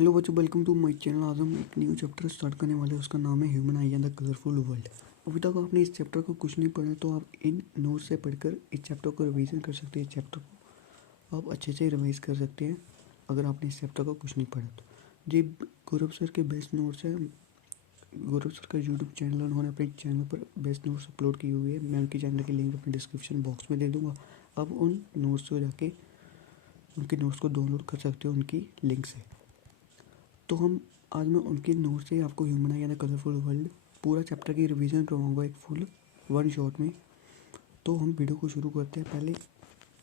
Hello बच्चों, welcome to my channel. आज हम एक न्यू चैप्टर स्टार्ट करने वाले हैं। उसका नाम है human I and the colourful world. अभी तक आपने इस चैप्टर को कुछ नहीं पढ़ा तो आप इन नोट्स से पढ़कर इस चैप्टर को रिवीजन कर सकते हैं। इस चैप्टर को आप अच्छे से रिवाइज कर सकते हैं अगर आपने इस चैप्टर को कुछ नहीं पढ़ा तो। जी, गौरव सर के बेस्ट नोट्स है। गौरव सर का यूट्यूब चैनल है, उन्होंने अपने चैनल पर बेस्ट नोट्स अपलोड की हुई है। मैं उनके चैनल की लिंक अपने डिस्क्रिप्शन बॉक्स में दे दूँगा। आप उन नोट्स को जाके उनके नोट्स को डाउनलोड कर सकते हो उनकी लिंक से। तो हम आज मैं उनके नोट से आपको human I and the colourful world पूरा चैप्टर की रिवीजन करवाऊंगा एक फुल वन शॉट में। तो हम वीडियो को शुरू करते हैं। पहले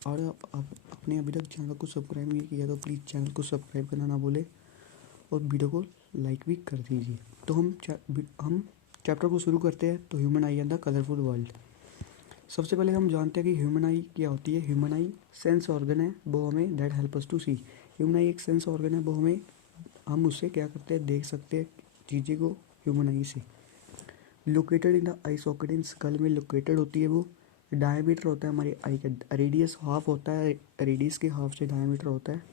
और आप अपने अभी तक चैनल को सब्सक्राइब नहीं किया तो प्लीज़ चैनल को सब्सक्राइब करना ना भूले और वीडियो को लाइक भी कर दीजिए। तो हम चैप्टर को शुरू करते हैं। तो human I and the colourful world. सबसे पहले हम जानते हैं कि ह्यूमन आई क्या होती है। ह्यूमन आई सेंस ऑर्गन है, वो हमें that help us to see. Human eye एक सेंस ऑर्गन है, वो हमें हम उससे क्या करते हैं, देख सकते हैं चीज़ें को ह्यूमन आई से। Located in the I socket, in school में लोकेटेड होती है वो। डायमीटर होता है हमारी आई का, रेडियस हाफ होता है, रेडियस के हाफ से डायमीटर होता है।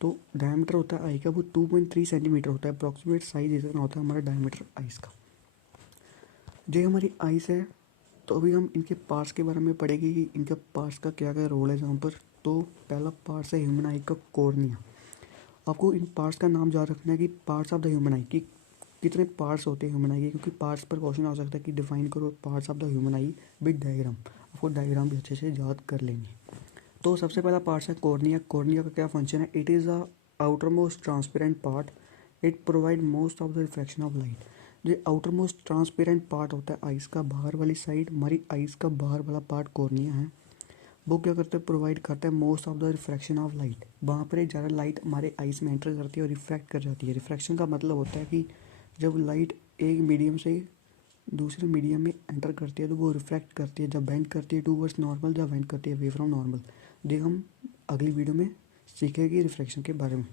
तो डायमीटर होता है आई का वो 2.3 सेंटीमीटर होता है। अप्रॉक्सीमेट साइज इतना होता है हमारा डायमीटर आइस का। जो हमारी आइस है, तो अभी हम इनके पार्ट्स के बारे में पढ़ेंगे कि इनका पार्ट्स का क्या क्या रोल है जहाँ पर। तो पहला पार्ट्स है ह्यूमन आई का कॉर्निया। आपको इन पार्ट्स का नाम याद रखना है कि पार्ट्स ऑफ द ह्यूमन आई की कितने पार्ट्स होते हैं ह्यूमन आई के, क्योंकि पार्ट्स पर क्वेश्चन आ सकता है कि डिफाइन करो parts of the human I with diagram. आपको डायग्राम भी अच्छे से याद कर लेंगे। तो सबसे पहला पार्ट्स है कॉर्निया। कॉर्निया का क्या फंक्शन है? It is the outer most transparent part. It provide most of the reflection of light. जो आउटर मोस्ट ट्रांसपेरेंट पार्ट होता है आइस का, बाहर वाली साइड, हमारी आइस का बाहर वाला पार्ट कॉर्निया है। वो क्या करते हैं, प्रोवाइड करता है most of the refraction of light. वहाँ पर ज़्यादा लाइट हमारे आइस में एंटर करती है और रिफ्रैक्ट कर जाती है। रिफ्रैक्शन का मतलब होता है कि जब लाइट एक मीडियम से दूसरे मीडियम में एंटर करती है तो वो रिफ्रैक्ट करती है। जब बेंड करती है टूवर्ड्स नॉर्मल, जब बेंड करती है अवे फ्रॉम नॉर्मल। जो हम अगली वीडियो में सीखेंगे रिफ्रैक्शन के बारे में।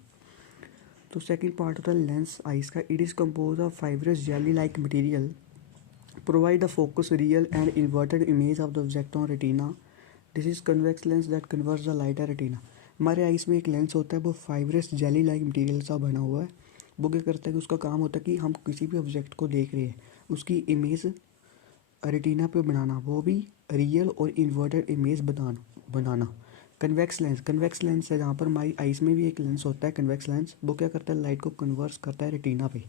तो सेकंड पार्ट होता है लेंस आइस का। It is compose of fibrous jelly like material provide the focus real and inverted image of the object on retina. This is convex lens that converts the light at retina. हमारे ice में एक lens होता है, वो fibrous jelly like material सा बना हुआ है। वो क्या करता है कि उसका काम होता है कि हम किसी भी ऑब्जेक्ट को देख रहे हैं, उसकी इमेज रेटिना पे बनाना, वो भी रियल और इन्वर्टेड इमेज बनाना। कन्वेक्स लेंस है जहाँ पर हमारी आइस में भी एक लेंस होता है कन्वेक्स लेंस। वो क्या करता है, लाइट को कन्वर्स करता है रेटिना पे।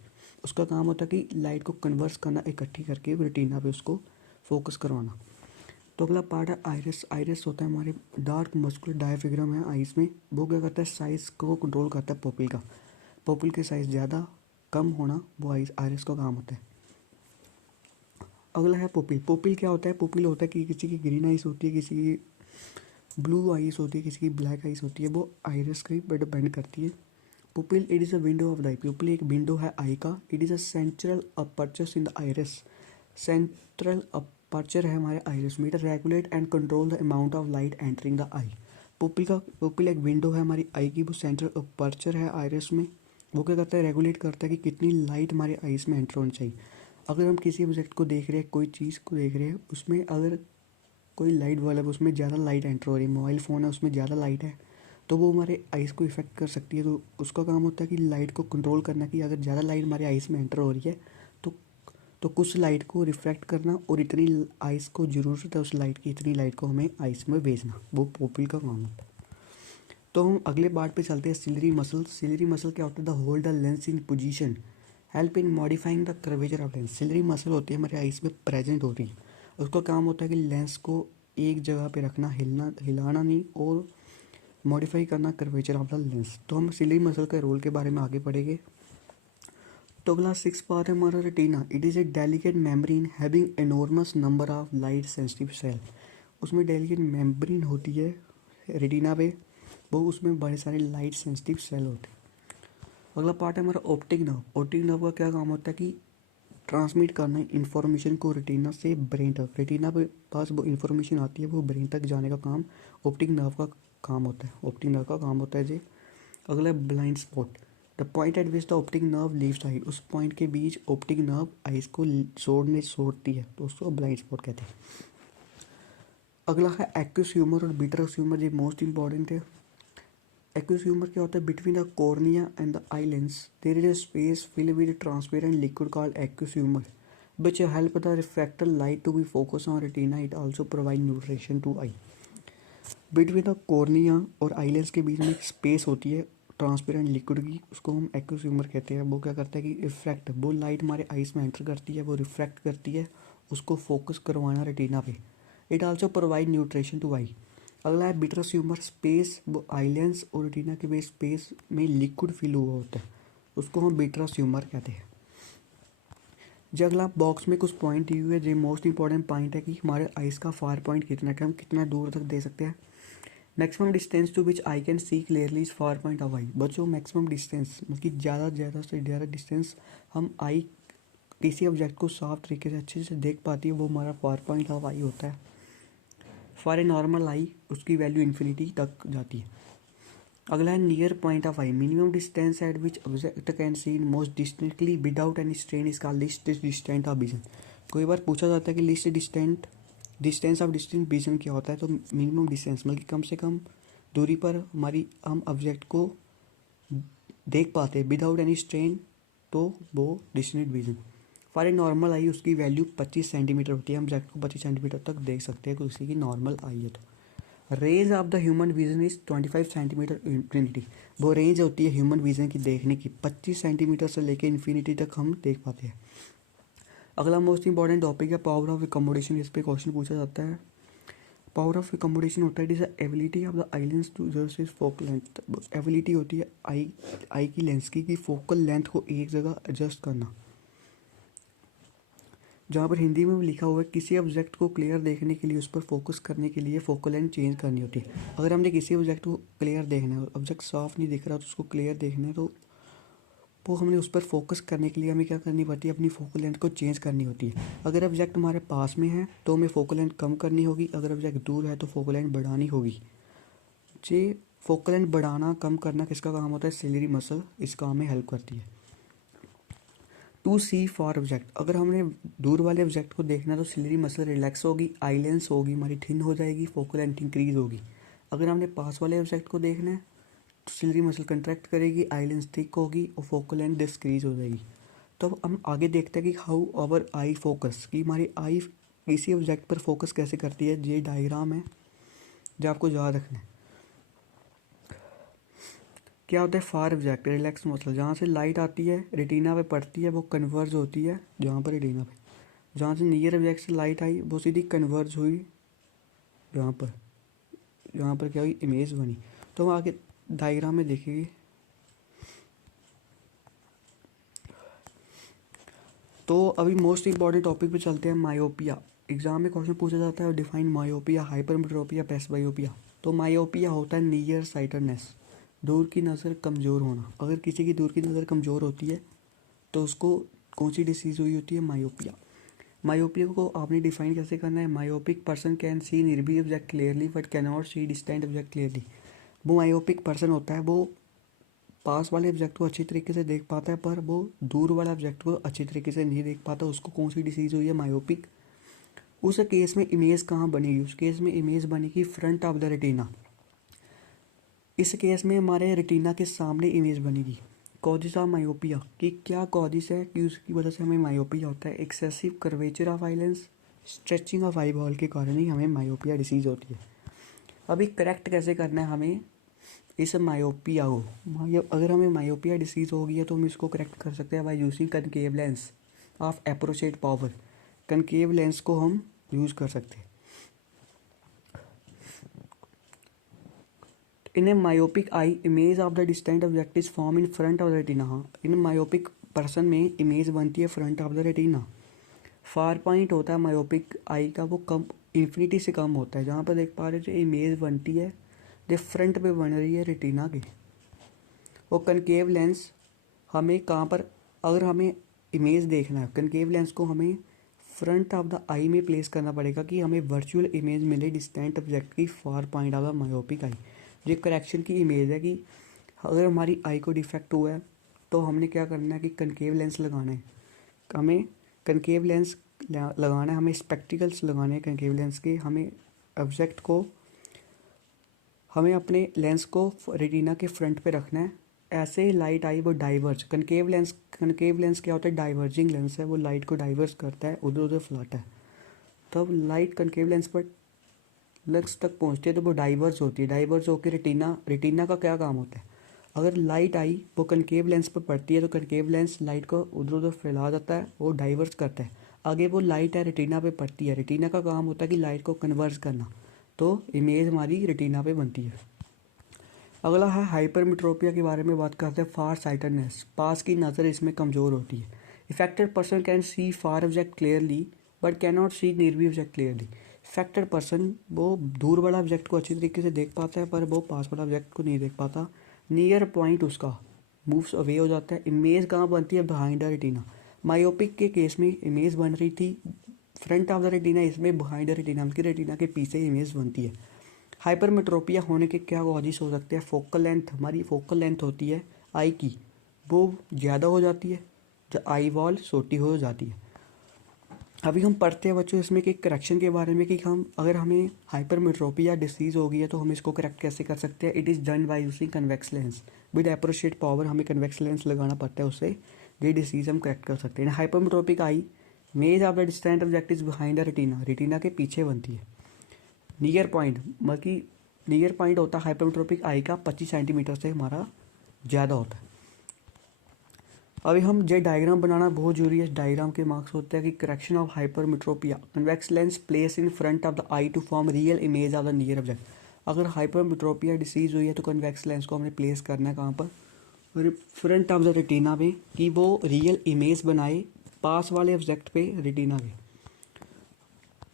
उसका काम होता है कि लाइट को कन्वर्स करना, इकट्ठी करके रेटिना पे उसको फोकस करवाना। तो अगला पार्ट है आइरिस। आइरिस होता है हमारे डार्क मस्कुलर डायफ्राम है आइस में। वो क्या करता है, साइज को कंट्रोल करता है पोपिल का। पोपिल के साइज ज़्यादा कम होना वो आइरिस का काम होता है। अगला है पुपिल। पुपिल क्या होता है? पुपिल होता है कि किसी की ग्रीन आइस होती है, किसी की ब्लू आइस होती है, किसी की ब्लैक आइस होती है। वो आइरिस का ही डिपेंड करती है। Pupil it is a window of the I. Pupil एक विंडो है आई का। It is a central aperture in the iris. Central aperture है हमारे आइरिस में। It regulate and control the amount of light entering the I. Pupil एक window है हमारी आई की। वो सेंट्रल अपर्चर है आइरिस में। वो क्या करता है, रेगुलेट करता है कि कितनी लाइट हमारे आइस में एंटर होनी चाहिए। अगर हम किसी ऑब्जेक्ट को देख रहे हैं, कोई चीज़ को देख रहे हैं, उसमें अगर कोई लाइट वाला उसमें ज़्यादा लाइट एंटर हो रही है, मोबाइल फ़ोन है उसमें ज़्यादा लाइट है, तो वो हमारे आइस को इफेक्ट कर सकती है। तो उसका काम होता है कि लाइट को कंट्रोल करना, कि अगर ज़्यादा लाइट हमारे आइस में एंटर हो रही है तो कुछ लाइट को रिफ्लेक्ट करना, और इतनी आइस को ज़रूरत है उस लाइट की, इतनी लाइट को हमें आइस में भेजना, वो पोपिल का काम होता है। तो हम अगले पार्ट पे चलते हैं, सिलरी मसल। सिलरी मसल क्या होता है? The hold the lens in position, help in modifying the curvature of lens. Ciliary muscle होती है हमारे आइस में प्रेजेंट होती है। उसका काम होता है कि लेंस को एक जगह पे रखना, हिलाना नहीं, और मॉडिफाई करना कर्वेचर ऑफ द लेंस। तो हम सिलरी मसल के रोल के बारे में आगे पढ़ेंगे। तो अगला सिक्स पार्ट है हमारा retina. It is a delicate membrane having enormous number of light sensitive cell. उसमें डेलिकेट मेम्ब्रेन होती है रेटिना पे, वो उसमें बड़े सारे लाइट सेंसिटिव सेल होते हैं। अगला पार्ट है हमारा ऑप्टिक नर्व। ऑप्टिक नर्व का क्या काम होता है कि ट्रांसमिट करना है इंफॉर्मेशन को रेटिना से ब्रेन तक। रेटिना पे पास वो इंफॉर्मेशन आती है, वो ब्रेन तक जाने का काम ऑप्टिक नर्व का काम होता है। ऑप्टिक नर्व का काम होता है जी। अगला blind spot, the point at which the optic nerve leaves eye. उस पॉइंट के बीच ऑप्टिक नर्व आइस को छोड़ती है, तो उसको ब्लाइंड स्पॉट कहते हैं। अगला है एक्वस ह्यूमर और बीटरस ह्यूमर, ये मोस्ट इंपॉर्टेंट है। एक्यूज ह्यूमर क्या होता है? Between the cornea and the eye lens there is a space filled with transparent liquid called aqueous humour which help the refracted light to be focused on retina. It also provide nutrition to eye. Between the cornea और eye lens के बीच में एक space होती है transparent liquid की, उसको हम accused humour कहते हैं। वो क्या करता है कि रिफ्रैक्ट, वो लाइट हमारे आइस में एंटर करती है, वो रिफ्रैक्ट करती है, उसको फोकस करवाना रेटिना पे। It also provide nutrition to eye. अगला है विट्रस ह्यूमर स्पेस, वो आई लेंस और रेटिना के बीच स्पेस में लिक्विड फिल हुआ होता है, उसको हम विट्रस ह्यूमर कहते हैं। जो अगला बॉक्स में कुछ पॉइंट दिए हुए, जो मोस्ट इंपॉर्टेंट पॉइंट है कि हमारे आइस का फार पॉइंट कितना है, हम कितना दूर तक दे सकते हैं। Maximum distance to which I can see clearly is far point of eye. बच्चों मैक्सिमम डिस्टेंस मतलब कि ज़्यादा से ज़्यादा डिस्टेंस हम आई किसी ऑब्जेक्ट को साफ तरीके से अच्छे से देख पाती है, वो हमारा फार पॉइंट ऑफ आई होता है। फॉर ए नॉर्मल आई उसकी वैल्यू इन्फिनिटी तक जाती है। अगला है near point of I. Minimum distance eight which object can seen most distinctly without any strain is called least distant of vision. कोई बार पूछा जाता है कि least distant distance of distant vision क्या होता है, तो मिनिमम डिस्टेंस मतलब कि कम से कम दूरी पर हमारी हम ऑब्जेक्ट को देख पाते हैं विदाउट एनी स्ट्रेन, तो वो distant vision. For a normal eye उसकी वैल्यू 25 सेंटीमीटर होती है, हम ऑब्जेक्ट को 25 सेंटीमीटर तक देख सकते हैं किसी की नॉर्मल आई है तो। Range of the human vision is 25 centimetre infinity. वो रेंज होती है ह्यूमन विजन की देखने की, 25 सेंटीमीटर से लेकर इन्फिनिटी तक हम देख पाते हैं। अगला मोस्ट इंपॉर्टेंट टॉपिक है पावर ऑफ अकोमोडेशन। इस पर क्वेश्चन पूछा जाता है। पावर ऑफ अकोमोडेशन होता है it is ability of the eye lens to adjust its focal length. Ability होती है आई की लेंस की फोकल लेंथ को एक जगह एडजस्ट करना। जहाँ पर हिंदी में लिखा हुआ है किसी ऑब्जेक्ट को क्लियर देखने के लिए उस पर फोकस करने के लिए फोकल लेंथ चेंज करनी होती है। अगर हमने किसी ऑब्जेक्ट को क्लियर देखना है, ऑब्जेक्ट साफ नहीं दिख रहा तो उसको क्लियर देखना है, तो वो हमने उस पर फोकस करने के लिए हमें क्या करनी पड़ती है, अपनी फोकल लेंथ को चेंज करनी होती है। अगर ऑब्जेक्ट हमारे पास में है तो हमें फोकल लेंथ कम करनी होगी, अगर ऑब्जेक्ट दूर है तो फोकल लेंथ बढ़ानी होगी। जे फोकल लेंथ बढ़ाना कम करना किसका काम होता है? सिलेरी मसल इस काम में हेल्प करती है। टू सी फॉर ऑब्जेक्ट, अगर हमने दूर वाले ऑब्जेक्ट को देखना है तो सिलेरी मसल रिलैक्स होगी, आई लेंस होगी हमारी थिन हो जाएगी, फोकल लेंथ इंक्रीज होगी। अगर हमने पास वाले ऑब्जेक्ट को देखना है तो सिलेरी मसल कंट्रैक्ट करेगी, आई लेंस थिक होगी और फोकल लेंथ डिक्रीज हो जाएगी। तो अब हम आगे देखते हैं कि हाउ आवर आई फोकस, कि हमारी आई किसी ऑब्जेक्ट पर फोकस कैसे करती है। ये डायग्राम है जो आपको याद रखना है। क्या होता है फार ऑब्जेक्ट रिलैक्स मसल, जहाँ से लाइट आती है रेटिना पे पड़ती है वो कन्वर्ज होती है जहाँ पर रेटिना पे, जहाँ से नियर ऑब्जेक्ट से लाइट आई वो सीधी कन्वर्ज हुई जहाँ पर क्या हुई, इमेज बनी। तो हम आगे डायग्राम में देखेंगे। तो अभी मोस्ट इंपॉर्टेंट टॉपिक पे चलते हैं, मायोपिया। एग्जाम में क्वेश्चन पूछा जाता है डिफाइन मायोपिया, हाइपरमेट्रोपिया, प्रेसबायोपिया। तो मायोपिया होता है नियर साइटेडनेस, दूर की नज़र कमज़ोर होना। अगर किसी की दूर की नज़र कमज़ोर होती है तो उसको कौन सी डिसीज़ हुई होती है? मायोपिया। मायोपिया को आपने डिफाइन कैसे करना है? Myopic person can see nearby object clearly but can not see distant object clearly. वो मायोपिक पर्सन होता है, वो पास वाले ऑब्जेक्ट को अच्छी तरीके से देख पाता है पर वो दूर वाला ऑब्जेक्ट को अच्छी तरीके से नहीं देख पाता, उसको कौन सी डिसीज़ हुई है? मायोपिक। उस केस में इमेज कहाँ बनेगी? उस केस में इमेज बनेगी फ्रंट ऑफ द रेटिना। इस केस में हमारे रेटिना के सामने इमेज बनेगी। कॉजिस ऑफ मायोपिया, कि क्या कॉजिस है कि उसकी वजह से हमें मायोपिया होता है? Excessive curvature of eye lens, stretching of eye ball के कारण ही हमें मायोपिया डिसीज़ होती है। अभी करेक्ट कैसे करना है हमें इस मायोपिया को? अगर हमें मायोपिया डिसीज़ हो गई है तो हम इसको करेक्ट कर सकते हैं by using concave lens of appropriate power. Concave lens को हम यूज़ कर सकते हैं। In a myopic eye image of the distant object is form in front of the retina. हाँ, इन मायोपिक पर्सन में इमेज बनती है front of the retina. Far point होता है मायोपिक आई का, वो कम इन्फिनिटी से कम होता है। जहाँ पर देख पा रहे जो इमेज बनती है जो फ्रंट पे बन रही है रेटिना के। वो कनकेव लेंस हमें कहाँ पर, अगर हमें इमेज देखना है कनकेव लेंस को हमें फ्रंट ऑफ द आई में प्लेस करना पड़ेगा कि हमें वर्चुअल इमेज मिले डिस्टेंट ऑब्जेक्ट की फार point of the myopic eye. ये करेक्शन की इमेज है कि अगर हमारी आई को डिफेक्ट हुआ है तो हमने क्या करना है कि कनकेव लेंस लगाना है, हमें कनकेव लेंस लगाना है, हमें स्पेक्टिकल्स लगाने हैं कनकेव लेंस के। हमें ऑब्जेक्ट को हमें अपने लेंस को रेटिना के फ्रंट पे रखना है। ऐसे ही लाइट आई वो डाइवर्ज, कनकेव लेंस क्या होता है, डाइवर्जिंग लेंस है, वो लाइट को डाइवर्स करता है, उधर उधर फैलाता है। तब लाइट कनकेव लेंस पर लक्स तक पहुंचती है तो वो डाइवर्स होती है, डाइवर्स होकर रेटिना का क्या काम होता है, अगर लाइट आई वो कनकेव लेंस पर पड़ती है तो कनकेव लेंस लाइट को उधर उधर फैला जाता है, वो डाइवर्स करता है। आगे वो लाइट है रेटिना पे पड़ती है, रेटिना का काम होता है कि लाइट को कन्वर्स करना, तो इमेज हमारी रेटिना पे बनती है। अगला है हाइपरमेट्रोपिया के बारे में बात करते हैं। फार साइटेडनेस, पास की नज़र इसमें कमज़ोर होती है। Affected person can see far object clearly but can not see nearby object clearly. Affected person वो दूर वाला ऑब्जेक्ट को अच्छी तरीके से देख पाता है पर वो पास वाला ऑब्जेक्ट को नहीं देख पाता। नियर पॉइंट उसका मूव्स अवे हो जाता है। इमेज कहाँ बनती है, बिहाइंड द रेटिना। मायोपिक के केस में इमेज बन रही थी फ्रंट ऑफ द रेटिना, इसमें बिहाइंड द रेटिना, उनकी रेटिना के पीछे इमेज बनती है। हाइपरमेट्रोपिया होने के क्या कॉजेस हो सकते हैं। फोकल लेंथ, हमारी फोकल लेंथ होती है आई की, वो ज़्यादा हो जाती है, जो आई वॉल छोटी हो जाती है। अभी हम पढ़ते हैं बच्चों इसमें कि करेक्शन के बारे में, कि हम अगर हमें हाइपरमेट्रोपिया डिसीज़ हो गई है तो हम इसको करेक्ट कैसे कर सकते हैं। It is done by using convex lens with appropriate power. हमें कन्वेक्स लेंस लगाना पड़ता है, उससे ये डिसीज़ हम करेक्ट कर सकते हैं। हाइपरमेट्रोपिक आई मेज of the distant object is behind the retina, retina के पीछे बनती है। नियर पॉइंट, बल्कि नियर पॉइंट होता है हाइपरमेट्रोपिक आई का 25 सेंटीमीटर से हमारा ज़्यादा होता है। अभी हम जो डायग्राम बनाना बहुत जरूरी है। डायग्राम के मार्क्स होते हैं कि correction of hypermetropia, convex lens place in front of the eye to form real image of the near object. अगर हाइपरमेट्रोपिया डिसीज हुई है तो कन्वेक्स लेंस को हमने प्लेस करना है कहाँ पर, फ्रंट ऑफ द रेटिना पे, कि वो रियल इमेज बनाए पास वाले ऑब्जेक्ट पे, रेटिना पे।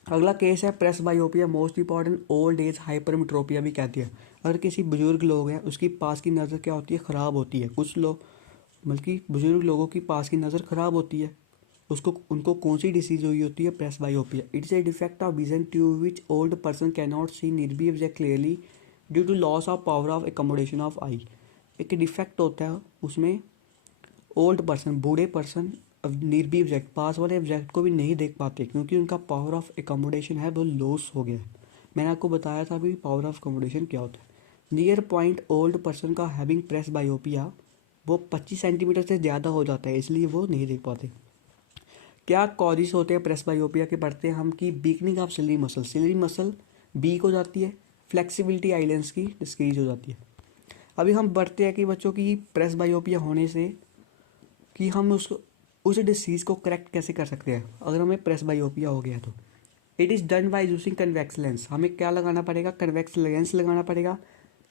अगला केस है presbyopia, most important old age hypermetropia भी कहती है। अगर किसी बुजुर्ग लोग हैं उसकी पास की नज़र क्या होती है, ख़राब होती है। कुछ लोग बल्कि बुजुर्ग लोगों की पास की नज़र ख़राब होती है, उनको कौन सी डिसीज हुई होती है, presbyopia. It's a defect of vision to which old person can not see near object clearly due to loss of power of accommodation of eye. एक डिफेक्ट होता है उसमें, ओल्ड पर्सन, बूढ़े पर्सन नियर ऑब्जेक्ट, पास वाले object को भी नहीं देख पाते क्योंकि उनका पावर ऑफ एकोमोडेशन है वो लॉस हो गया है। मैंने आपको बताया था अभी पावर ऑफ एकोमोडेशन क्या होता है। नियर पॉइंट ओल्ड पर्सन का हैविंग प्रेस बायोपिया, वो 25 सेंटीमीटर से ज़्यादा हो जाता है, इसलिए वो नहीं देख पाते। क्या कॉजेस होते हैं प्रेस बायोपिया के, पढ़ते हैं हम कि weakening of ciliary muscle weak हो जाती है, फ्लेक्सिबिलिटी आई लेंस की डिक्रीज हो जाती है। अभी हम बढ़ते हैं कि बच्चों की प्रेस बायोपिया होने से कि हम उस डिसीज़ को करेक्ट कैसे कर सकते हैं। अगर हमें प्रेस बायोपिया हो गया तो it is done by using convex lens. हमें क्या लगाना पड़ेगा, कन्वेक्स लेंस लगाना पड़ेगा।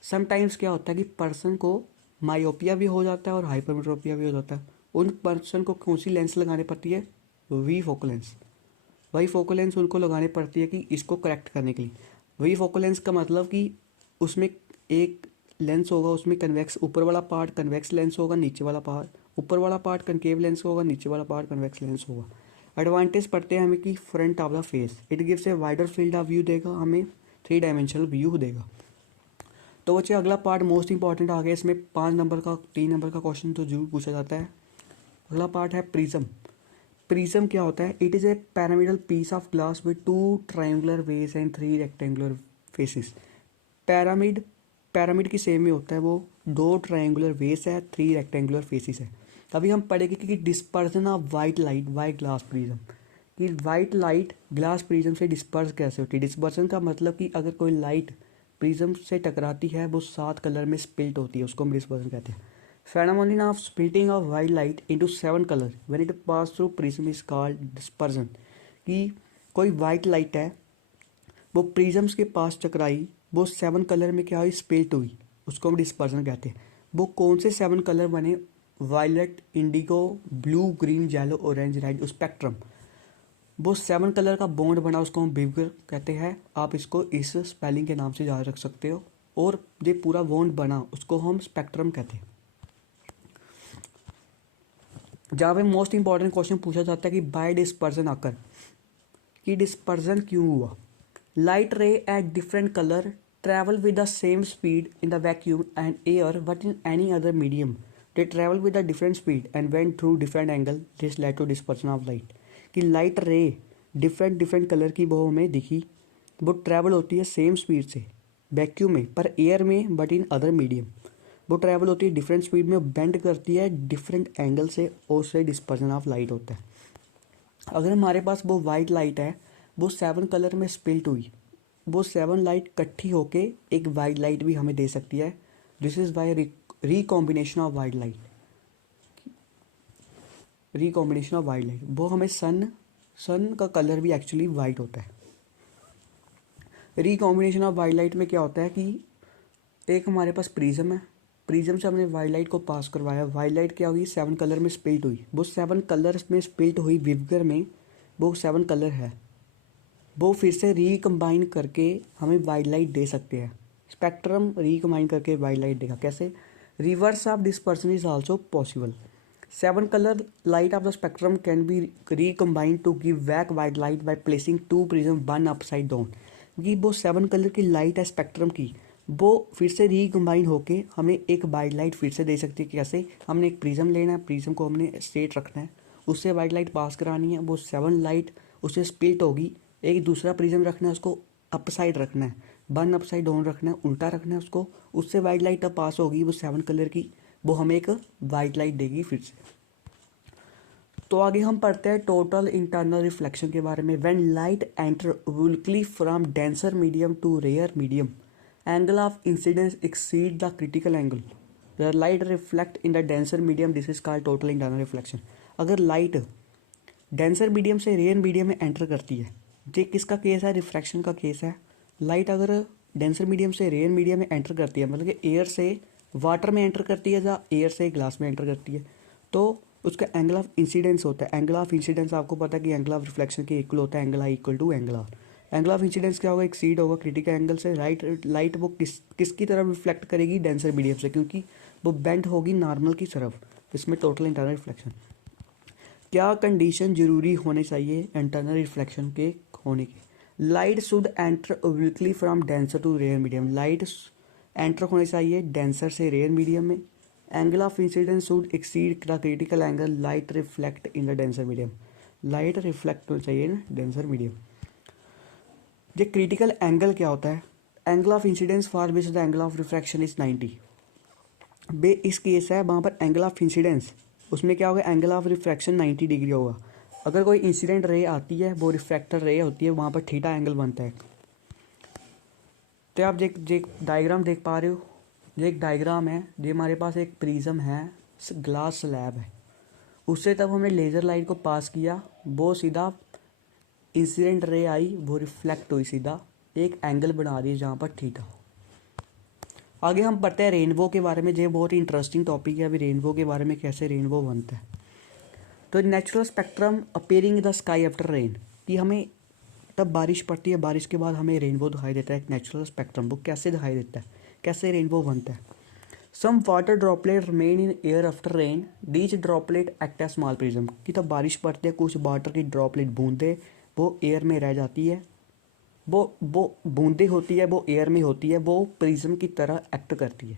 समटाइम्स क्या होता है कि पर्सन को मायोपिया भी हो जाता है और हाइपरमेट्रोपिया भी हो जाता है। उन पर्सन को कौन सी लेंस लगानी पड़ती है, वी फोकल लेंस। वही फोकल लेंस उनको लगानी पड़ती है कि इसको करेक्ट करने के लिए। वही फोकल लेंस का मतलब कि उसमें एक लेंस होगा, उसमें कन्वेक्स ऊपर वाला पार्ट कन्वेक्स लेंस होगा, नीचे वाला पार्ट ऊपर वाला पार्ट कनकेव लेंस होगा, नीचे वाला पार्ट कन्वेक्स लेंस होगा। एडवांटेज पढ़ते हैं हमें कि front of the face, it gives a wider field of view देगा, हमें 3 डायमेंशनल व्यू देगा। तो बच्चे अगला पार्ट मोस्ट इंपॉर्टेंट आ गया, इसमें 5 नंबर का 3 नंबर का क्वेश्चन तो जरूर पूछा जाता है। अगला पार्ट है प्रिज्म। प्रिज्म क्या होता है, it is a pyramidal piece of glass with 2 triangular base and 3 rectangular faces. Pyramid की सेम में होता है, वो 2 ट्रायंगुलर वेस है, 3 रेक्टेंगुलर फेसेस है। अभी हम पढ़ेंगे कि dispersion of white light by glass prism, कि वाइट लाइट ग्लास प्रिज्म से डिस्पर्स कैसे होती है। डिस्पर्जन का मतलब कि अगर कोई लाइट प्रिज्म से टकराती है वो 7 कलर में स्प्लिट होती है, उसको हम डिस्पर्जन कहते हैं। Phenomenon of splitting of white light into 7 colour when it pass through prism is called dispersion. कि कोई वाइट लाइट है वो प्रिज्म्स के पास टकराई, वो 7 कलर में क्या हुई, स्प्लिट हुई, उसको हम डिस्पर्जन कहते हैं। वो कौन से 7 कलर बने, violet, indigo, blue, green, yellow, orange, red, spectrum. वो 7 कलर का बॉन्ड बना, उसको हम विवर कहते हैं। आप इसको इस स्पेलिंग के नाम से याद रख सकते हो। और ये पूरा बॉन्ड बना उसको हम स्पेक्ट्रम कहते हैं। जहाँ पे मोस्ट इंपॉर्टेंट क्वेश्चन पूछा जाता है कि बाय डिस्पर्जन आकर, कि डिस्पर्जन क्यों हुआ। Light ray at different colour travel with the same speed in the vacuum and air but in any other medium they travel with the different speed and went through different angle, this led to dispersion of light. कि light ray different colour की वो हमें दिखी, वो travel होती है same speed से vacuum में, पर एयर में, बट इन अदर मीडियम। वो ट्रैवल होती है डिफरेंट स्पीड में, बेंड करती है डिफरेंट एंगल से, और उससे डिस्पर्जन ऑफ लाइट होता है। अगर हमारे पास वो वाइट लाइट है, वो 7 कलर में स्प्लिट हुई, वो 7 लाइट इकट्ठी होके एक वाइट लाइट भी हमें दे सकती है। This is by recombination of white light. Recombination of white light, वो हमें सन का कलर भी एक्चुअली वाइट होता है। रिकॉम्बिनेशन ऑफ वाइट लाइट में क्या होता है कि एक हमारे पास प्रिज्म है, प्रिज्म से हमने वाइट लाइट को पास करवाया, वाइट लाइट क्या हुई, 7 कलर में स्प्लिट हुई, वो 7 कलर्स में स्प्लिट हुई विवगर में, वो 7 कलर है, वो फिर से रिकम्बाइन करके हमें वाइट लाइट दे सकते हैं। स्पेक्ट्रम रिकम्बाइन करके वाइट लाइट देगा। कैसे? Reverse of dispersion is also possible. 7 color light of the spectrum can be recombined to give back white light by placing 2 prism one upside down। कि वो 7 colour की light है spectrum की, वो फिर से रिकम्बाइन होके हमें एक वाइट लाइट फिर से दे सकती है। कैसे? हमने एक प्रिज्म लेना है, प्रिज्म को हमने स्ट्रेट रखना है, उससे वाइट लाइट पास करानी है, वो 7 लाइट उससे स्प्लिट होगी, एक दूसरा प्रिज्म रखना है, उसको अप साइड रखना है, वन अप साइड डाउन रखना है, उल्टा रखना है उसको, उससे वाइट लाइट अब पास होगी वो 7 कलर की, वो हमें एक वाइट लाइट देगी फिर से। तो आगे हम पढ़ते हैं टोटल इंटरनल रिफ्लेक्शन के बारे में। When light enter obliquely from denser medium to rare medium, angle of incidence exceed the critical angle, the light reflect in the denser medium, this is called total internal reflection. अगर light denser medium से rare medium में enter करती है, ये किसका case है? Refraction का case है। लाइट अगर डेंसर मीडियम से रेयर मीडियम में एंटर करती है, मतलब कि एयर से वाटर में एंटर करती है या एयर से ग्लास में एंटर करती है, तो उसका एंगल ऑफ इंसिडेंस होता है। एंगल ऑफ इंसिडेंस आपको पता है कि एंगल ऑफ रिफ्लेक्शन के इक्वल होता है, angle I equal to angle R. Angle of incidence क्या होगा? एक्सीड होगा क्रिटिकल एंगल से। लाइट वो किसकी तरफ रिफ्लेक्ट करेगी? डेंसर मीडियम से, क्योंकि वो बेंड होगी नॉर्मल की तरफ। इसमें टोटल इंटरनल रिफ्लेक्शन। क्या कंडीशन जरूरी होने चाहिए इंटरनल रिफ्लेक्शन के होने की? Light should enter obliquely from denser to rare medium, light enter होने चाहिए डेंसर से रेयर मीडियम में। Angle of incidence should exceed the critical angle light reflect in the denser medium, light reflect होना चाहिए ना डेंसर मीडियम। ये critical angle क्या होता है? Angle of incidence for which the angle of refraction is 90। बे इस case है वहाँ पर एंगल ऑफ इंसिडेंस, उसमें क्या होगा? एंगल ऑफ रिफ्रैक्शन 90 डिग्री होगा। अगर कोई इंसिडेंट रे आती है, वो रिफ्रैक्टर रे होती है, वहाँ पर थीटा एंगल बनता है। तो आप डायग्राम देख पा रहे हो, ये एक डायग्राम है, ये हमारे पास एक प्रिज्म है, ग्लास स्लैब है, उससे तब हमने लेज़र लाइट को पास किया, वो सीधा इंसिडेंट रे आई, वो रिफ्लेक्ट हुई, सीधा एक एंगल बना रही है जहाँ पर थीटा। आगे हम पढ़ते हैं रेनबो के बारे में। ये बहुत ही इंटरेस्टिंग टॉपिक है अभी रेनबो के बारे में, कैसे रेनबो बनता है। तो natural spectrum appearing in the sky after rain, कि हमें तब बारिश पड़ती है, बारिश के बाद हमें रेनबो दिखाई देता है। एक नेचुरल स्पेक्ट्रम वो कैसे दिखाई देता है, कैसे रेनबो बनता है? Some water droplet remain in air after rain, these droplet act as small prism, कि तब बारिश पड़ती है, कुछ वाटर की ड्रॉपलेट बूंदे वो एयर में रह जाती है, वो बूंदे होती है, वो एयर में होती है, वो प्रिज्म की तरह एक्ट करती है।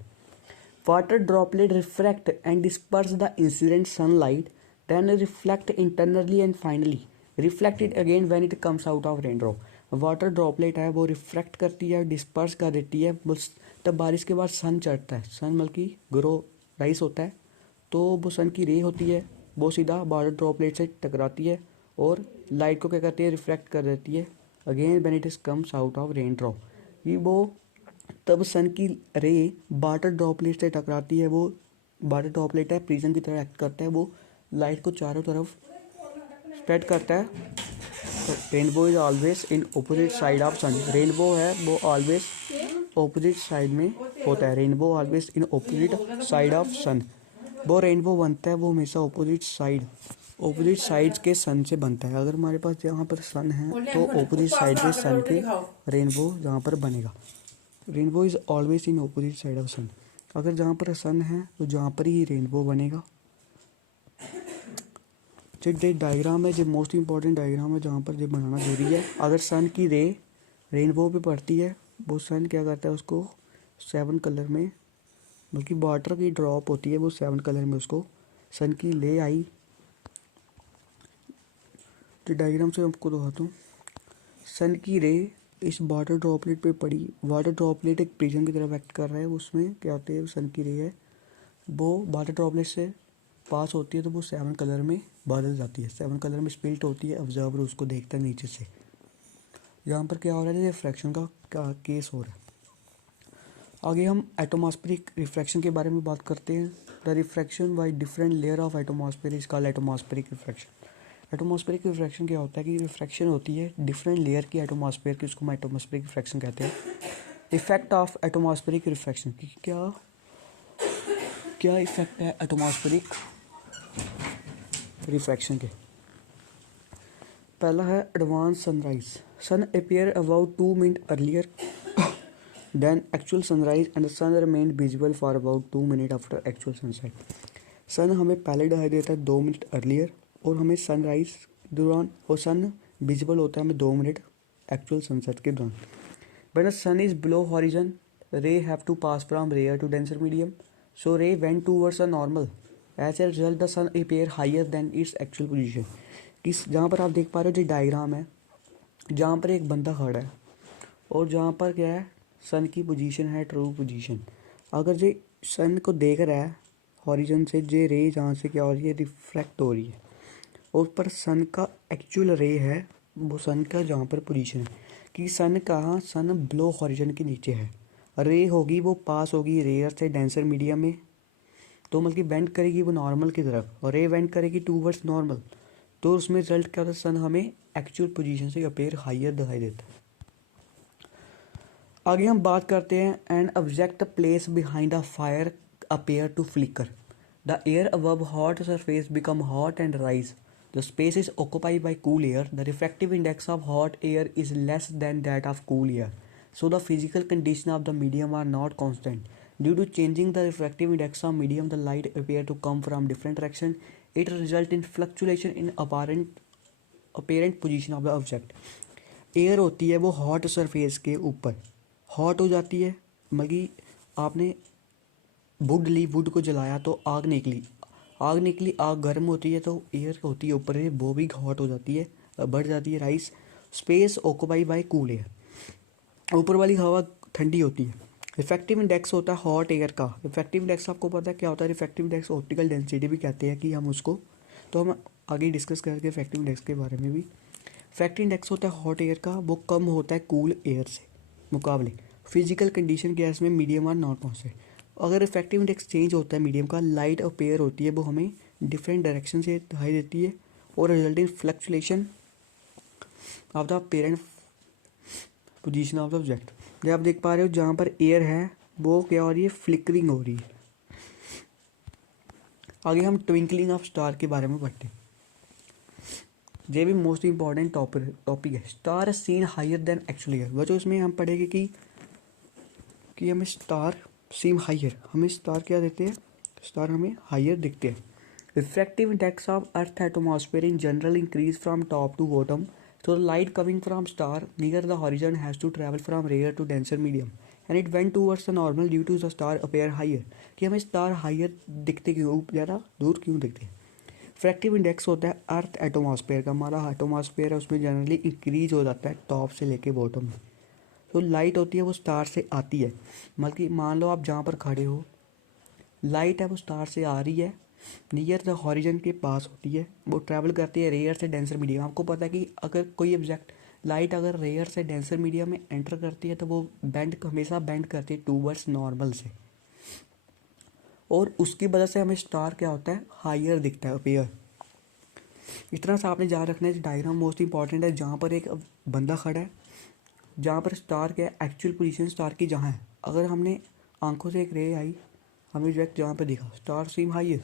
Water droplet refract and disperse the incident sunlight, then reflect internally and finally reflect it again when it comes out of rain drop. Water droplet है, वो रिफ्रैक्ट करती है, डिस्पर्स कर देती है, तब बारिश के बाद सन चढ़ता है, सन मतलब कि ग्रो राइस होता है, तो वो सन की रे होती है, वो सीधा वाटर ड्रॉपलेट से टकराती है और लाइट को क्या करती है? रिफ्लेक्ट कर देती है again when it is comes out of rain drop. कि वो तब सन की रे वाटर ड्रॉपलेट से टकराती है, वो वाटर ड्रॉपलेट है, प्रिज्म की तरह एक्ट करता है, वो लाइट को चारों तरफ स्प्रेड करता है। तो rainbow is always in opposite side of sun, rainbow है वो ऑलवेज ऑपोजिट साइड में होता है, rainbow always in opposite side of sun. वो रेनबो बनता है वो हमेशा ऑपोजिट साइड्स के सन से बनता है। अगर हमारे पास जहाँ पर सन है तो ऑपोजिट साइड के सन के रेनबो जहाँ पर बनेगा। Rainbow is always in opposite side of sun, अगर जहाँ पर सन है तो जहाँ पर ही रेनबो बनेगा। जो डायग्राम है, जो मोस्ट इंपॉर्टेंट डायग्राम है, जहाँ पर जो बनाना जरूरी है। अगर सन की रे रेनबो पे पड़ती है, वो सन क्या करता है? उसको 7 कलर में, बल्कि वाटर की ड्रॉप होती है, वो 7 कलर में उसको सन की ले आई। तो डायग्राम से आपको दिखाता हूँ। सन की रे इस वाटर ड्रॉपलेट पे पड़ी, वाटर ड्रॉपलेट एक प्रिज्म की तरफ एक्ट कर रहा है, उसमें क्या होते हैं, सन की रे है, वो वाटर ड्रॉपलेट से पास होती है तो वो 7 कलर में बदल जाती है, 7 कलर में स्प्लिट होती है, ऑब्जर्वर उसको देखता है नीचे से। यहाँ पर क्या हो रहा है, रिफ्रैक्शन का केस हो रहा है। आगे हम एटमॉस्फेरिक रिफ्रैक्शन के बारे में बात करते हैं। The refraction by different layer of atmosphere is called atmospheric refraction. Atmospheric refraction क्या होता है कि रिफ्रैक्शन होती है डिफरेंट लेयर की एटमॉस्फेयर की, उसको हम एटमॉस्फेरिक रिफ्रैक्शन कहते हैं। इफेक्ट ऑफ एटमॉस्फेरिक रिफ्रैक्शन की क्या क्या इफेक्ट है एटमॉस्फेरिक रिफ्रैक्शन के। पहला है advance sunrise. Sun appear about 2 minute earlier than actual sunrise and the sun remain visible for about 2 minute after actual sunset. Sun हमें पहले दिखाई देता है 2 मिनट अर्लियर, और हमें सनराइज दौरान, और सन विजिबल होता है हमें 2 मिनट एक्चुअल सनसेट के दौरान। When the sun is below horizon, ray have to pass from rare to denser medium, so ray went towards the normal. As a result, the sun appear higher than its actual position. इस जहाँ पर आप देख पा रहे हो जो diagram है, जहाँ पर एक बंदा खड़ा है और जहाँ पर क्या है, सन की पोजीशन है ट्रू पोजीशन। अगर जो सन को देख रहा है हॉरिजन से, जे रे जहाँ से क्या हो रही है, रिफ्रैक्ट हो रही है, और पर सन का एक्चुअल रे है वो सन का जहाँ पर पोजीशन है कि सन कहाँ, सन ब्लो हॉरिजन के नीचे है। रे होगी वो पास होगी रेयर से डेंसर मीडियम में, तो मतलब कि बेंड करेगी वो नॉर्मल की तरफ, और रे बेंड करेगी टूवर्ड्स नॉर्मल, तो उसमें रिजल्ट क्या होता है, सन हमें एक्चुअल पोजीशन से अपेयर हायर दिखाई देता है। आगे हम बात करते हैं an object place behind a fire appear to flicker. The air above hot surface become hot and rise. The space is occupied by cool air. The refractive index of hot air is less than that of cool air. So the physical conditions of the medium are not constant. Due to changing the refractive index of medium, the light appear to come from different direction. It results in fluctuation in apparent position of the object. Air होती है वो hot surface के ऊपर hot हो जाती है, मतलब आपने वुड ली, वुड को जलाया तो आग निकली, आग गर्म होती है तो एयर होती है ऊपर से वो भी हॉट हो जाती है, बढ़ जाती है, rise. Space occupy by cool air, ऊपर वाली हवा ठंडी होती है। इफेक्टिव इंडेक्स होता है हॉट एयर का। इफेक्टिव इंडेक्स आपको पता है क्या होता है, इफेक्टिव इंडेक्स ऑप्टिकल डेंसिटी भी कहते हैं कि हम उसको, तो हम आगे डिस्कस करेंगे इफेक्टिव इंडेक्स के बारे में भी। इफेक्टिव इंडेक्स होता है हॉट एयर का, वो कम होता है कूल एयर से मुकाबले। फिजिकल कंडीशन गैस में मीडियम आर नॉट कॉन्स्टेंट। अगर इफेक्टिव इंडेक्स चेंज होता है मीडियम का, लाइट अपेयर होती है वो हमें डिफरेंट डायरेक्शन से दिखाई देती है, और resulting fluctuation of the parent position of the object. जो आप देख पा रहे हो जहाँ पर एयर है वो क्या हो रही है, फ्लिकरिंग हो रही है। आगे हम ट्विंकलिंग ऑफ स्टार के बारे में पढ़ते हैं। ये भी मोस्ट इंपॉर्टेंट टॉपिक है। Star seen higher than actually है, वजह इसमें हम पढ़ेंगे कि हमें स्टार सीम हायर, हमें स्टार क्या देते हैं, स्टार हमें हायर दिखते हैं। Refractive index of earth atmosphere in general increase from top to bottom, so the light coming from star near the horizon has to travel from rare to denser medium and it went towards the normal due to the star appear higher। कि हमें star higher दिखते क्यों, ज़्यादा दूर क्यों दिखते हैं। फ्रैक्टिव index होता है अर्थ एटमॉस्फेयर का, हमारा एटमॉस्फेयर है उसमें जनरली इंक्रीज हो जाता है टॉप से लेके बॉटम में। तो लाइट होती है वो स्टार से आती है, मतलब कि मान लो आप जहाँ पर खड़े हो, लाइट है वो स्टार से आ रही है, नियर द हॉरिजन के पास होती है, वो ट्रैवल करती है रेयर से डेंसर मीडियम। आपको पता है कि अगर कोई ऑब्जेक्ट लाइट अगर रेयर से डेंसर मीडियम में एंटर करती है तो वो हमेशा बेंड करती है टूवर्ड्स नॉर्मल से, और उसकी वजह से हमें स्टार क्या होता है, हायर दिखता है अपेयर। इतना सा आपने याद रखना है, डायग्राम मोस्ट इंपॉर्टेंट है। जहाँ पर एक बंदा खड़ा है, जहाँ पर स्टार क्या है, एक्चुअल पोजीशन स्टार की जहाँ है, अगर हमने आंखों से एक रे आई, हमें डायरेक्ट जहाँ पे दिखा star seem higher,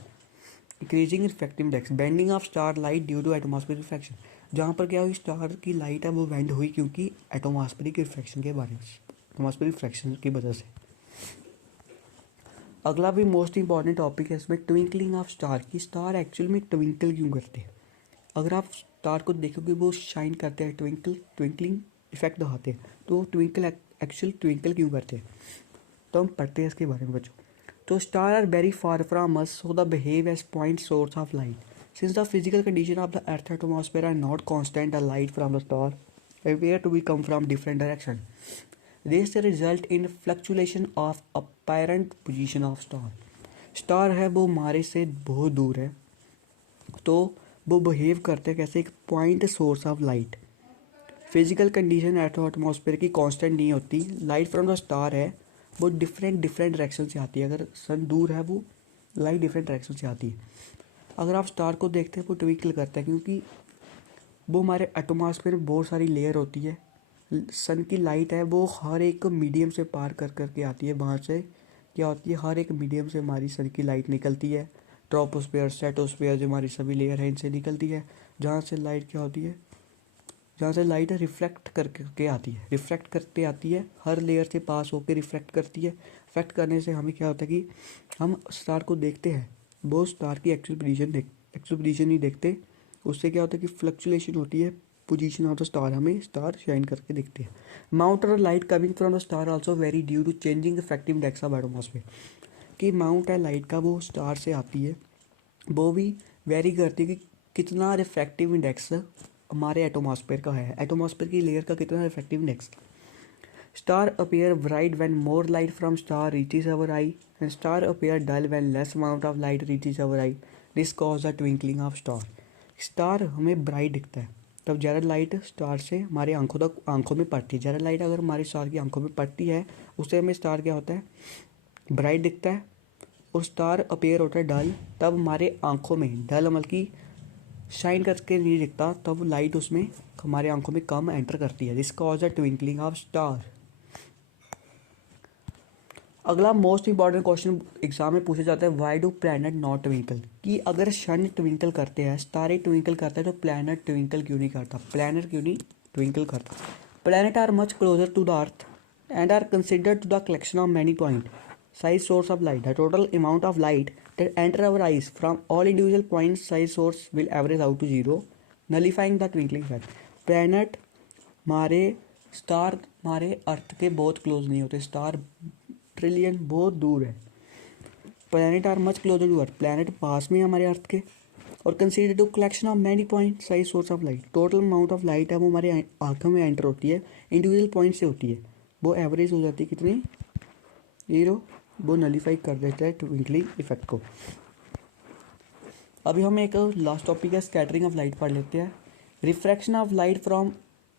increasing effective index, bending of star light due to atmospheric refraction. जहाँ पर क्या हुई, स्टार की लाइट है वो बेंड हुई क्योंकि एटमॉस्फेरिक रिफ्रैक्शन के बारे में, एटमॉस्फेरिक रिफ्रैक्शन की वजह से। अगला भी मोस्ट इंपॉर्टेंट टॉपिक है इसमें, ट्विंकलिंग ऑफ स्टार की स्टार एक्चुअल में ट्विंकल क्यों करते हैं। अगर आप स्टार को देखोगे वो शाइन करते हैं, ट्विंकलिंग इफेक्ट दिखाते हैं, तो ट्विंकल एक्चुअल ट्विंकल क्यों करते हैं, तो हम पढ़ते हैं इसके बारे में बच्चों। तो star are very far from us so the behave as point source of light. Since the physical condition of the earth atmosphere are not constant, the light from the star appear to be come from different direction. This result in fluctuation of apparent position of star. Star है वो हमारे से बहुत दूर है, तो वो behave करते हैं कैसे, एक point source of light. Physical condition atmosphere की कांस्टेंट नहीं होती। लाइट फ्रॉम द स्टार है वो डिफरेंट डायरेक्शन से आती है। अगर सन दूर है वो लाइट डिफरेंट डायरेक्शन से आती है। अगर आप स्टार को देखते हैं वो ट्विंकल करता है, क्योंकि वो हमारे एटमॉस्फेयर में बहुत सारी लेयर होती है। सन की लाइट है वो हर एक मीडियम से पार कर करके आती है। वहाँ से क्या होती है, हर एक मीडियम से हमारी सन की लाइट निकलती है। ट्रोपोस्फेयर, स्ट्रेटोस्फेयर जो हमारी सभी लेयर है इनसे निकलती है। जहाँ से लाइट क्या होती है, जहाँ से लाइट रिफ्लेक्ट करके आती है, रिफ्लेक्ट करते आती है, हर लेयर से पास होकर रिफ्लेक्ट करती है। रिफ्लेक्ट करने से हमें क्या होता है कि हम स्टार को देखते हैं, वो स्टार की एक्चुअल पोजीशन नहीं देखते। उससे क्या होता है कि फ्लक्चुएशन होती है पोजीशन ऑफ द स्टार, हमें स्टार शाइन करके दिखते हैं। Amount of light coming from the star also vary due to changing effective index of atmosphere. कि अमाउंट है लाइट का वो स्टार से आती है, वो भी वेरी करती है कि कितना रिफ्रैक्टिव इंडेक्स हमारे एटमॉस्फेयर का है, एटमॉस्फेयर की लेयर का कितना refractive index. Star appear bright when more light from star reaches our eye and star appear dull when less amount of light reaches our eye. This cause the twinkling of star. Star हमें bright दिखता है तब ज़्यादा light star से हमारी आंखों में पड़ती है। ज़्यादा लाइट अगर हमारी स्टार की आंखों में पड़ती है उससे हमें स्टार क्या होता है, ब्राइट दिखता है। और स्टार अपीयर होता है डल, तब हमारे आंखों में डल मतलब कि शाइन करके नहीं दिखता, तब लाइट उसमें हमारे आंखों में कम एंटर करती है। This cause the twinkling of star. अगला मोस्ट इंपॉर्टेंट क्वेश्चन एग्जाम में पूछा जाता है, why do planet not twinkle. कि अगर सन ट्विंकल करते हैं, तारे ट्विंकल करते हैं, तो प्लैनेट ट्विंकल क्यों नहीं करता, प्लैनेट क्यों नहीं ट्विंकल करता। Planet are much closer to the earth and are considered to the collection of many point size source of light. The total amount of light that enter our eyes from all individual point size source will average out to zero, nullifying the twinkling effect. Planet हमारे star हमारे earth के बहुत close नहीं होते, star trillion बहुत दूर है। Planet are much closer to earth, planet पास में है हमारे अर्थ के। और consider to collection of many point size source of light. Total amount of light है वो हमारे आंखों में एंटर होती है, इंडिविजुअल पॉइंट से होती है, वो एवरेज हो जाती है कितनी, 0। वो नलीफाई कर देता है ट्विंकलिंग इफेक्ट को। अभी हम एक लास्ट टॉपिक है स्कैटरिंग ऑफ लाइट पढ़ लेते हैं। Refraction of light from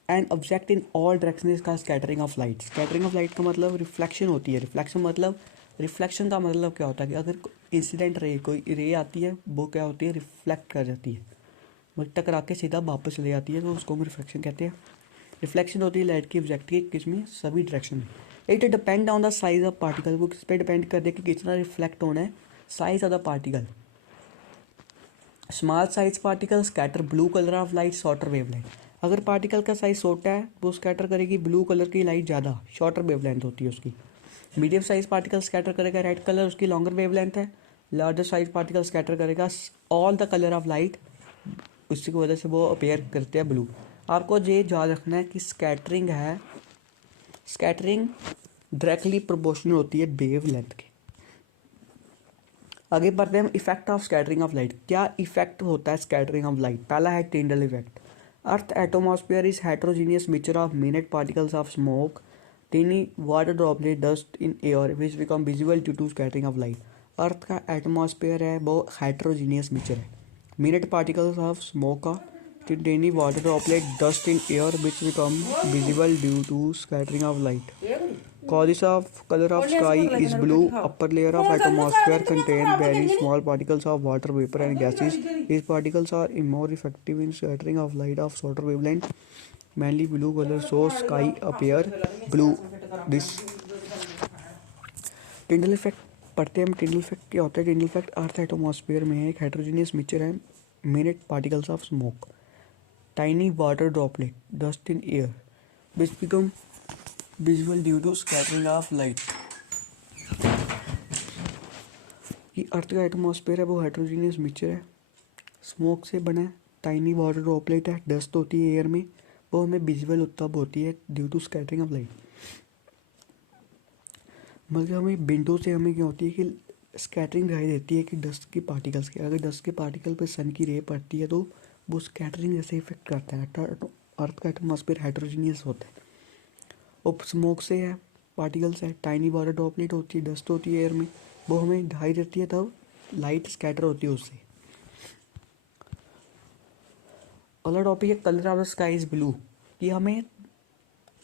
an object in all direction का scattering of light. Scattering of light का मतलब रिफ्लेक्शन होती है। रिफ्लेक्शन का मतलब क्या होता है कि अगर इंसिडेंट रे कोई रे आती है वो क्या होती है, रिफ्लेक्ट कर जाती है, मतलब टकरा के सीधा वापस चले जाती है, तो उसको हम रिफ्लेक्शन कहते हैं। रिफ्लेक्शन होती है लाइट की ऑब्जेक्ट की किसमें, सभी डायरेक्शन में। It depend on the size of particle, वो किस पे डिपेंड करते हैं कि कितना रिफ्लेक्ट होना है, size of the particle. Small size particle scatter blue colour of light shorter wavelength. अगर पार्टिकल का साइज छोटा है वो स्कैटर करेगी ब्लू कलर की लाइट ज़्यादा, शॉर्टर वेवलेंथ होती है उसकी। मीडियम साइज पार्टिकल स्कैटर करेगा रेड कलर, उसकी लॉन्गर वेवलेंथ है। लार्जर साइज पार्टिकल स्कैटर करेगा all the colour of light, उसी की वजह से वो अपीयर करते हैं ब्लू। आपको ये याद रखना है कि स्कैटरिंग है, स्कैटरिंग डायरेक्टली प्रोपोर्शनल होती है वेव लेंथ के। आगे बढ़ते हैं हम effect of scattering of light. क्या इफेक्ट होता है स्कैटरिंग ऑफ लाइट। पहला है Tyndall effect. Earth atmosphere is heterogeneous mixture of minute particles of smoke, tiny water droplet, dust in air which become visible due to scattering of light. Earth का atmosphere है वो heterogeneous mixture है, minute particles of smoke का, tiny water droplet, dust in air which become visible due to scattering of light. Causes of color of sky is blue. Upper layer of atmosphere contain very small particles of water vapor and gases. These particles are more effective in scattering of light of shorter wavelength. Mainly blue color, so sky appear blue. This Tyndall effect पढ़ते हैं हम। Tyndall effect क्या होता है। Tyndall effect earth atmosphere में एक heterogeneous mixture है, minute particles of smoke, tiny water droplet, dust in air, which become visible due to scattering of light. ये अर्थ का एटमॉस्फेयर है वो हेट्रोजीनियस मिक्सचर है, स्मोक से बना है, टाइनी वाटर ड्रॉपलेट है, डस्ट होती है एयर में, वो हमें विजिबल तब होती है due to scattering of light. मतलब हमें विंडो से हमें क्या होती है कि स्कैटरिंग दिखाई देती है कि डस्ट की पार्टिकल्स के, अगर डस्ट के पार्टिकल पर सन की रे पड़ती है तो वो स्कैटरिंग जैसे इफेक्ट करता है। अर्थ का एटमॉस्फेयर हेटेरोजीनियस होता है। और स्मोक से है, पार्टिकल्स है, टाइनी वाटर ड्रॉपलेट होती है, डस्ट होती है एयर में, वो हमें दिखाई देती है, तब लाइट स्कैटर होती है उससे। अगला टॉपिक है colour of the sky is blue, कि हमें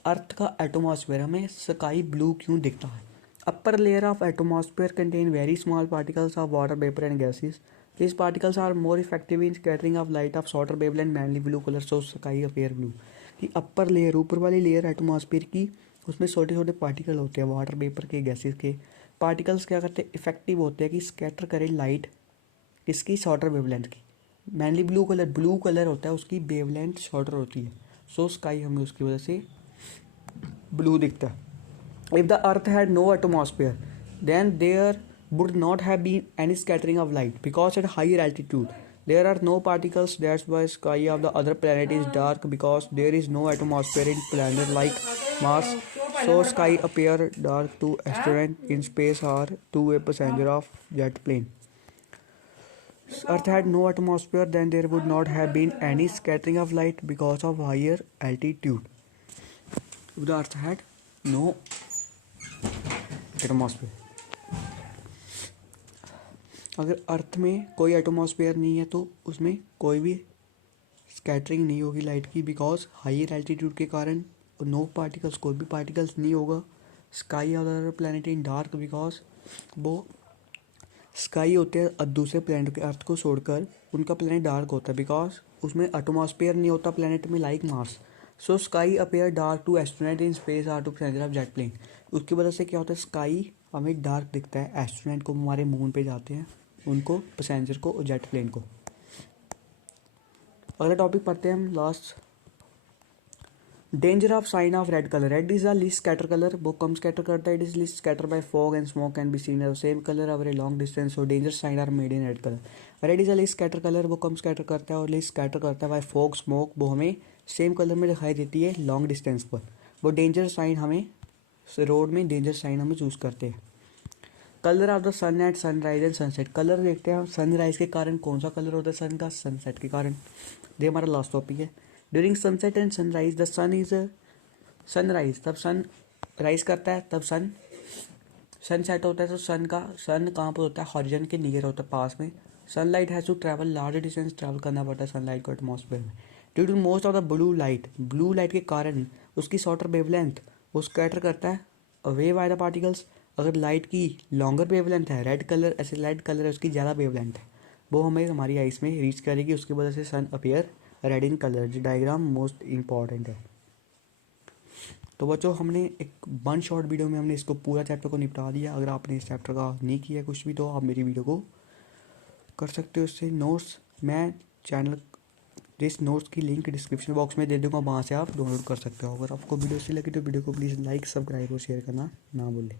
अर्थ का एटमॉस्फेयर हमें स्काई ब्लू क्यों दिखता है। Upper layer of atmosphere contain very small particles of water vapour and gases. These particles are more effective in scattering of light of shorter wavelength, mainly blue color, so sky appear blue। कि upper layer, ऊपर वाली layer atmosphere की, उसमें छोटे छोटे particle होते हैं water vapour के, गैसेस के। पार्टिकल्स क्या करते हैं, इफेक्टिव होते हैं कि स्कैटर करें लाइट किसकी, शॉर्टर वेवलेंथ की। मैनली ब्लू कलर होता है, उसकी वेवलेंथ शॉर्टर होती है, सो स्काई हमें उसकी वजह से ब्लू दिखता है। If the earth had no atmosphere then there would not have been any scattering of light because at higher altitude there are no particles. That's why sky of the other planet is dark, because there is no atmosphere in planet like Mars, so sky appear dark to astronaut in space or to a passenger of jet plane. Earth had no atmosphere, then there would not have been any scattering of light because of higher altitude. If the earth had no atmosphere, अगर अर्थ में कोई atmosphere नहीं है तो उसमें कोई भी scattering नहीं होगी लाइट की, बिकॉज हायर एल्टीट्यूड के कारण नो पार्टिकल्स, कोई भी पार्टिकल्स नहीं होगा। Sky of the planet in dark, because वो स्काई होते हैं दूसरे प्लैनेट के, अर्थ को छोड़कर उनका प्लैनेट डार्क होता है, बिकॉज उसमें एटमॉस्फेयर नहीं होता प्लैनेट में like Mars. So sky appear dark to astronaut in space or to passenger of jet plane. उसकी वजह से क्या होता है, स्काई हमें डार्क दिखता है एस्ट्रोनॉट को, हमारे मून पे जाते हैं उनको, पैसेंजर को और जेट प्लेन को। अगला टॉपिक पढ़ते हैं हम last, danger of sign of red colour. Red is the least scatter colour, वो कम स्कैटर करता है। It is least scatter by fog and smoke can be seen as same colour over a long distance, so danger sign are made in red colour. Red is the least scatter colour, वो कम scatter करता है, और least scatter करता है bye fog smoke, वो हमें same colour में दिखाई देती है लॉन्ग डिस्टेंस पर। वो डेंजर साइन हमें रोड में डेंजर साइन हमें चूज करते हैं। Colour of the sun at sunrise and sunset. Colour देखते हैं हम सनराइज के कारण कौन सा कलर होता है सन का, सनसेट के कारण। ये हमारा लास्ट टॉपिक है। During sunset and sunrise the sun is sunrise, तब सन राइज करता है, तब सन सेट होता है, तो सन कहाँ पर होता है, हॉरिजन के नियर होता है, पास में। Sunlight has to travel large distance, travel करना पड़ता है सनलाइट को एटमॉस्फेयर में। Due to most of the blue light के कारण उसकी शॉर्टर वेवलेंथ वो स्कैटर करता है अवे बाय द पार्टिकल्स। अगर लाइट की लॉन्गर वेवलेंथ है, रेड कलर ऐसे रेड कलर है, उसकी ज़्यादा वेवलेंथ है, वो हमें हमारी आइस में रीच करेगी, उसकी वजह से सन अपीयर रेड इन कलर। जो डायग्राम मोस्ट इंपॉर्टेंट है। तो बच्चों हमने एक वन शॉर्ट वीडियो में हमने इसको पूरा चैप्टर को निपटा दिया। अगर आपने इस चैप्टर का नहीं किया कुछ भी, तो आप मेरी वीडियो को कर सकते हो इससे नोट्स। मैं चैनल इस नोट्स की लिंक डिस्क्रिप्शन बॉक्स में दे दूँगा, वहाँ से आप डाउनलोड कर सकते हो। अगर आपको वीडियो अच्छी लगी तो वीडियो को प्लीज़ लाइक, सब्सक्राइब और शेयर करना ना भूलें।